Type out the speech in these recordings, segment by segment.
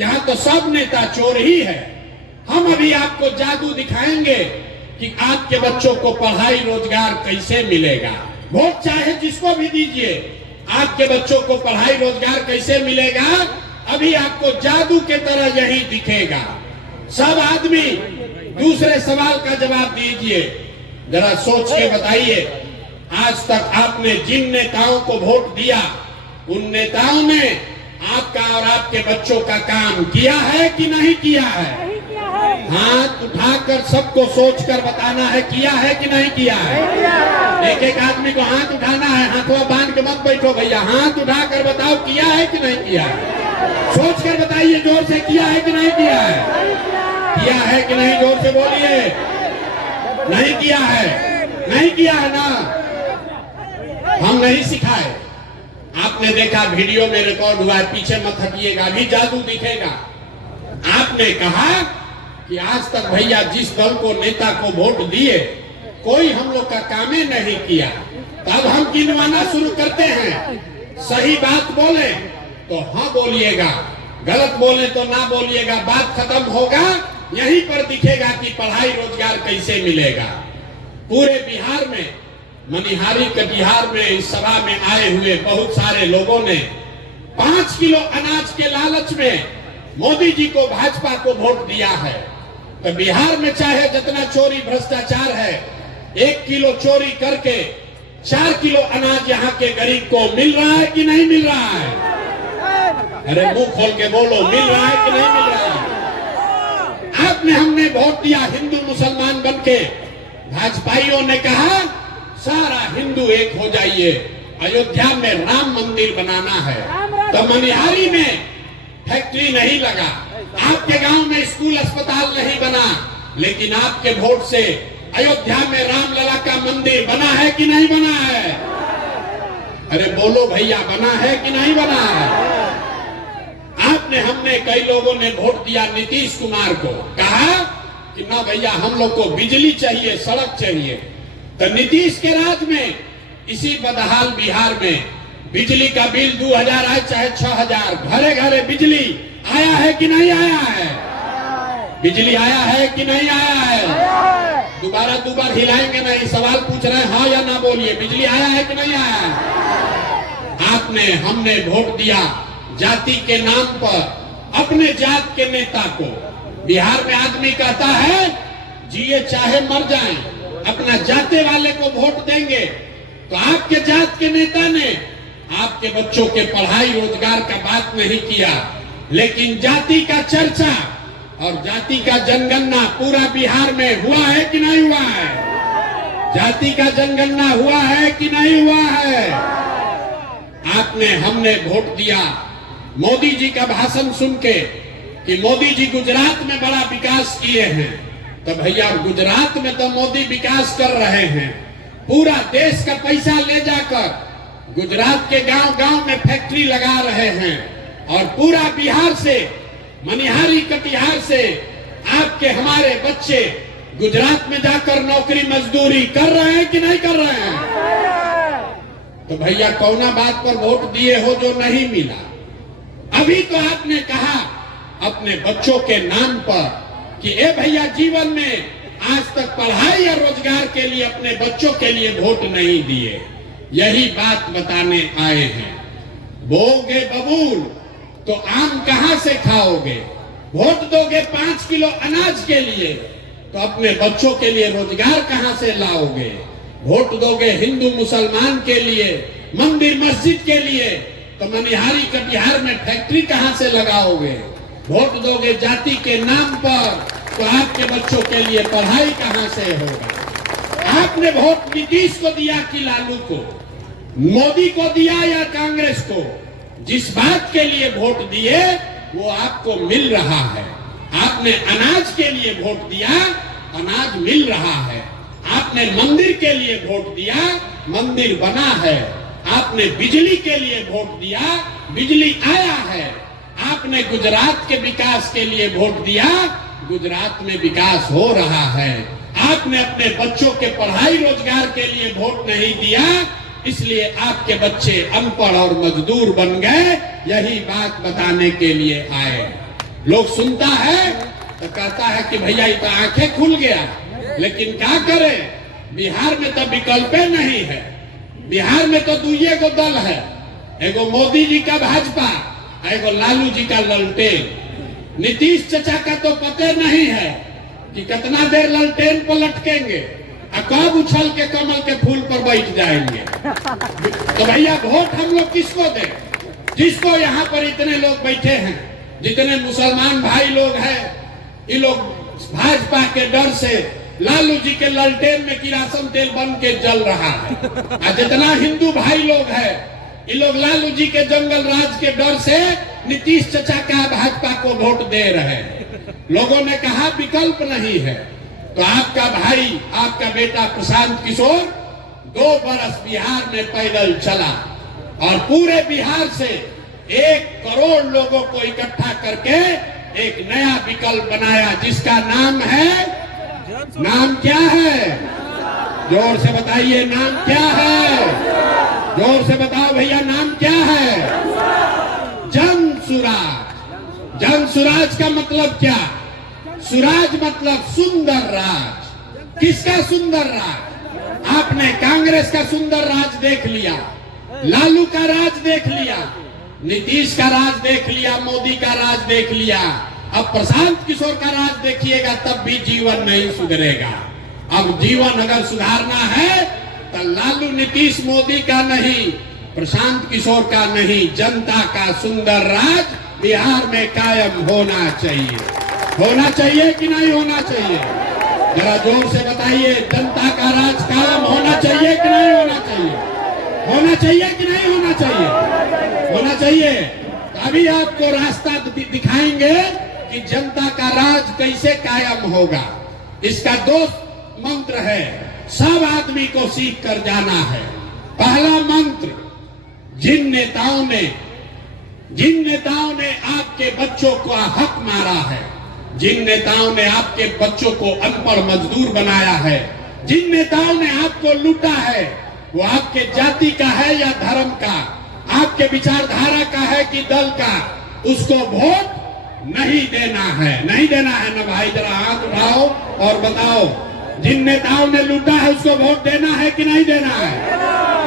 यहाँ तो सब नेता चोर ही है। हम अभी आपको जादू दिखाएंगे कि आपके बच्चों को पढ़ाई रोजगार कैसे मिलेगा। वोट चाहे जिसको भी दीजिए, आपके बच्चों को पढ़ाई रोजगार कैसे मिलेगा, अभी आपको जादू के तरह यही दिखेगा। सब आदमी दूसरे सवाल का जवाब दीजिए, जरा सोच के बताइए, आज तक आपने जिन नेताओं को वोट दिया, उन नेताओं ने आपका और आपके बच्चों का काम किया है कि नहीं किया है? हाथ उठाकर सबको सोचकर बताना है, किया है कि नहीं किया है। एक एक आदमी को हाथ उठाना है, हाथों बांध के मत बैठो भैया, हाथ उठाकर बताओ किया है कि नहीं किया है। सोचकर बताइए जोर से, किया है कि नहीं किया है? किया है कि नहीं, जोर से बोलिए। नहीं किया है, नहीं किया है ना। हम नहीं सिखाए, आपने देखा वीडियो में रिकॉर्ड हुआ है, पीछे मत हटिएगा, अभी जादू दिखेगा। आपने कहा कि आज तक भैया जिस दल को नेता को वोट दिए, कोई हम लोग का काम ही नहीं किया। तब हम गिनवाना शुरू करते हैं। सही बात बोले तो हाँ बोलिएगा, गलत बोले तो ना बोलिएगा, बात खत्म होगा। यहीं पर दिखेगा कि पढ़ाई रोजगार कैसे मिलेगा। पूरे बिहार में, मनिहारी कटिहार में इस सभा में आए हुए बहुत सारे लोगों ने 5 किलो अनाज के लालच में मोदी जी को, भाजपा को वोट दिया है। तो बिहार में चाहे जितना चोरी भ्रष्टाचार है, 1 किलो चोरी करके 4 किलो अनाज यहाँ के गरीब को मिल रहा है कि नहीं मिल रहा है? अरे मुंह खोल के बोलो, मिल रहा है कि नहीं मिल रहा है? आपने, हमने वोट दिया हिंदू मुसलमान बनके, भाजपाइयों ने कहा सारा हिंदू एक हो जाइए, अयोध्या में राम मंदिर बनाना है। तो मनिहारी में फैक्ट्री नहीं लगा, आपके गांव में स्कूल अस्पताल नहीं बना, लेकिन आपके वोट से अयोध्या में रामलला का मंदिर बना है कि नहीं बना है? अरे बोलो भैया, बना है कि नहीं बना है? आपने, हमने, कई लोगों ने वोट दिया नीतीश कुमार को, कहा कि ना भैया हम लोग को बिजली चाहिए, सड़क चाहिए। तो नीतीश के राज में इसी बदहाल बिहार में बिजली का बिल 2000 आए चाहे 6000, घरे घरे बिजली आया है कि नहीं आया है? बिजली आया है कि नहीं आया है? दोबारा दोबारा हिलाएंगे नहीं, सवाल पूछ रहे हैं, हाँ या ना बोलिए, बिजली आया है कि नहीं आया है? आपने, हमने वोट दिया जाति के नाम पर, अपने जात के नेता को। बिहार में आदमी कहता है जिए चाहे मर जाएं, अपना जाते वाले को वोट देंगे। तो आपके जात के नेता ने आपके बच्चों के पढ़ाई रोजगार का बात नहीं किया, लेकिन जाति का चर्चा और जाति का जनगणना पूरा बिहार में हुआ है कि नहीं हुआ है? जाति का जनगणना हुआ है कि नहीं हुआ है? आपने, हमने वोट दिया मोदी जी का भाषण सुन के कि मोदी जी गुजरात में बड़ा विकास किए हैं। तो भैया गुजरात में तो मोदी विकास कर रहे हैं, पूरा देश का पैसा ले जाकर गुजरात के गांव गांव में फैक्ट्री लगा रहे हैं, और पूरा बिहार से, मनिहारी कटिहार से आपके हमारे बच्चे गुजरात में जाकर नौकरी मजदूरी कर रहे हैं कि नहीं कर रहे हैं? तो भैया कौना बात पर वोट दिए हो जो नहीं मिला? अभी तो आपने कहा अपने बच्चों के नाम पर कि ए भैया जीवन में आज तक पढ़ाई या रोजगार के लिए अपने बच्चों के लिए वोट नहीं दिए। यही बात बताने आए हैं। बोओगे बबूल तो आम कहां से खाओगे? वोट दोगे 5 किलो अनाज के लिए, तो अपने बच्चों के लिए रोजगार कहां से लाओगे? वोट दोगे हिंदू मुसलमान के लिए, मंदिर मस्जिद के लिए, तो मनिहारी कटिहार में फैक्ट्री कहां से लगाओगे? वोट दोगे जाति के नाम पर, तो आपके बच्चों के लिए पढ़ाई कहां से होगा? आपने वोट नीतीश को दिया कि लालू को, मोदी को दिया या कांग्रेस को? जिस बात के लिए वोट दिए वो आपको मिल रहा है। आपने अनाज के लिए वोट दिया, अनाज मिल रहा है। आपने मंदिर के लिए वोट दिया, मंदिर बना है। आपने बिजली के लिए वोट दिया, बिजली आया है। आपने गुजरात के विकास के लिए वोट दिया, गुजरात में विकास हो रहा है। आपने अपने बच्चों के पढ़ाई रोजगार के लिए वोट नहीं दिया, इसलिए आपके बच्चे अनपढ़ और मजदूर बन गए। यही बात बताने के लिए आए। लोग सुनता है तो कहता है कि भैया ये तो आंखें खुल गया, लेकिन क्या करे, बिहार में तो विकल्प नहीं है। बिहार में तो दुइये को दल है, एगो मोदी जी का भाजपा, एगो लालू जी का ललटेन। नीतीश चचा का तो पते नहीं है कि कितना देर ललटेन पर लटकेंगे और कब उछल के कमल के फूल पर बैठ जाएंगे। तो भैया वोट हम लोग किसको दें? जिसको यहाँ पर इतने लोग बैठे हैं, जितने मुसलमान भाई लोग हैं, ये लोग भाजपा के डर से लालू जी के ललटेन में किरासन तेल बन के जल रहा है। और जितना हिंदू भाई लोग हैं, ये लोग लालू जी के जंगल राज के डर से नीतीश चचा का भाजपा को वोट दे रहे हैं। लोगों ने कहा विकल्प नहीं है, तो आपका भाई, आपका बेटा प्रशांत किशोर 2 बरस बिहार में पैदल चला और पूरे बिहार से 1 करोड़ लोगों को इकट्ठा करके एक नया विकल्प बनाया, जिसका नाम है, नाम क्या है? जोर से बताइए, नाम क्या है? जोर से बताओ भैया, नाम क्या है? जन सुराज। जन सुराज का मतलब क्या? सुराज मतलब सुंदर राज। किसका सुंदर राज? आपने कांग्रेस का सुंदर राज देख लिया, लालू का राज देख लिया, नीतीश का राज देख लिया, मोदी का राज देख लिया, अब प्रशांत किशोर का राज देखिएगा, तब भी जीवन नहीं सुधरेगा। अब जीवन अगर सुधारना है तो लालू नीतीश मोदी का नहीं, प्रशांत किशोर का नहीं, जनता का सुंदर राज बिहार में कायम होना चाहिए। होना चाहिए कि नहीं होना चाहिए? जरा जोर से बताइए, जनता का राज कायम होना चाहिए कि नहीं होना चाहिए? होना चाहिए कि नहीं होना चाहिए? होना चाहिए। अभी आपको रास्ता दिखाएंगे कि जनता का राज कैसे कायम होगा। इसका 2 मंत्र है, सब आदमी को सीख कर जाना है। पहला मंत्र, जिन नेताओं ने आपके बच्चों को हक मारा है, जिन नेताओं ने आपके बच्चों को अनपढ़ मजदूर बनाया है, जिन नेताओं ने आपको लूटा है, वो आपके जाति का है या धर्म का, आपके विचारधारा का है कि दल का, उसको वोट नहीं देना है। नहीं देना है ना भाई? जरा हाथ उठाओ और बताओ, जिन नेताओं ने लूटा है उसको वोट देना है कि नहीं देना है?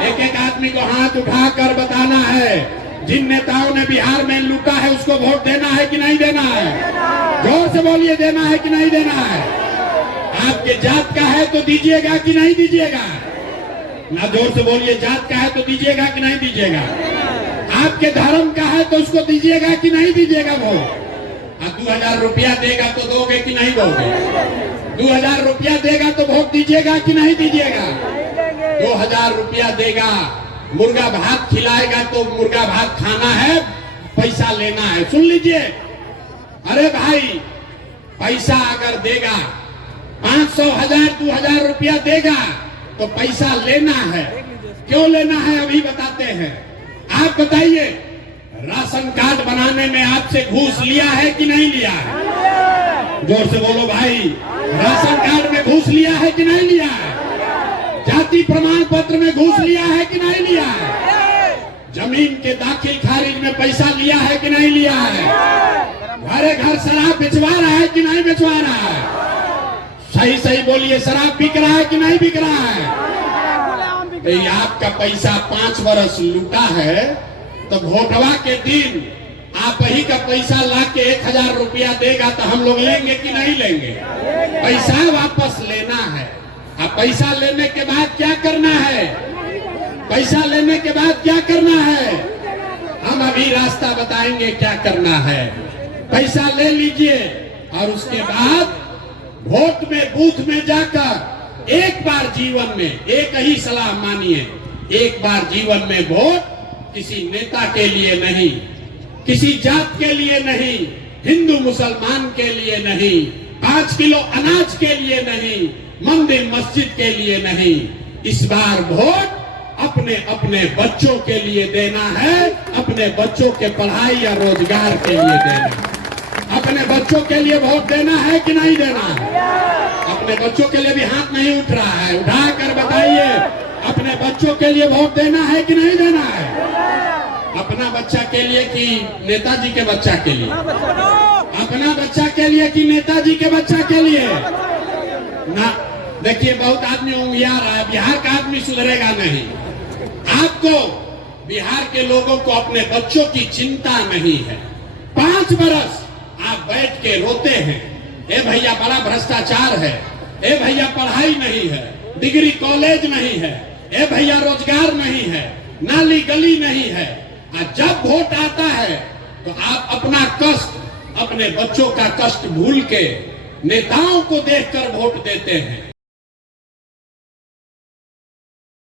एक एक आदमी को हाथ उठाकर बताना है, जिन नेताओं ने बिहार में लूटा है उसको वोट देना है कि नहीं देना है? जोर से बोलिए, देना है कि नहीं देना है? आपके जात का है तो दीजिएगा कि नहीं दीजिएगा? ना, जोर से बोलिए, जात का है तो दीजिएगा कि नहीं दीजिएगा? आपके धर्म का है तो उसको दीजिएगा कि नहीं दीजिएगा? वोट 2000 रुपया देगा तो दोगे कि नहीं दोगे? 2000 रुपया देगा तो वोट दीजिएगा कि नहीं दीजिएगा? 2000 रुपया देगा, मुर्गा भात खिलाएगा तो मुर्गा भात खाना है, पैसा लेना है। सुन लीजिए, अरे भाई, पैसा अगर देगा, 500, 1000, 2000 रुपया देगा तो पैसा लेना है। क्यों लेना है अभी बताते हैं। आप बताइए, राशन कार्ड बनाने में आपसे घूस लिया है कि नहीं लिया है? जोर से बोलो भाई, राशन कार्ड में घूस लिया है कि नहीं लिया है? जाति प्रमाण पत्र में घूस लिया है कि नहीं लिया है? जमीन के दाखिल खारिज में पैसा लिया है कि नहीं लिया है? घरे घर शराब बेचवा रहा है कि नहीं बेचवा रहा है? सही सही बोलिए, शराब बिक रहा है कि नहीं बिक रहा है? तो आपका पैसा 5 बरस लूटा है, तो वोटवा के दिन आप ही का पैसा ला के 1000 रुपया देगा तो हम लोग लेंगे कि नहीं लेंगे? पैसा वापस लेना है। अब पैसा लेने के बाद क्या करना है? पैसा लेने के बाद क्या करना है? हम अभी रास्ता बताएंगे क्या करना है। पैसा ले लीजिए और उसके बाद वोट में, बूथ में जाकर एक बार जीवन में, एक ही सलाह मानिए, एक बार जीवन में वोट किसी नेता के लिए नहीं, किसी जात के लिए नहीं, हिंदू मुसलमान के लिए नहीं, 5 किलो अनाज के लिए नहीं, मंदिर मस्जिद के लिए नहीं, इस बार वोट अपने अपने बच्चों के लिए देना है, अपने बच्चों के पढ़ाई या रोजगार के लिए देना है। अपने बच्चों के लिए वोट देना है कि नहीं देना है? अपने बच्चों के लिए भी हाथ नहीं उठ रहा है, उठाकर बताइए, अपने बच्चों के लिए वोट देना है कि नहीं देना है? अपना बच्चा के लिए कि नेताजी के बच्चा के लिए? अपना बच्चा के लिए कि नेताजी के बच्चा के लिए? ना, देखिए बहुत आदमी उंगिया रहा है, बिहार का आदमी सुधरेगा नहीं। आपको बिहार के लोगों को अपने बच्चों की चिंता नहीं है। 5 बरस आप बैठ के रोते हैं, ए भैया बड़ा भ्रष्टाचार है, ए भैया पढ़ाई नहीं है, डिग्री कॉलेज नहीं है, ए भैया रोजगार नहीं है, नाली गली नहीं है। और जब वोट आता है तो आप अपना कष्ट, अपने बच्चों का कष्ट भूल के नेताओं को देखकर वोट देते हैं।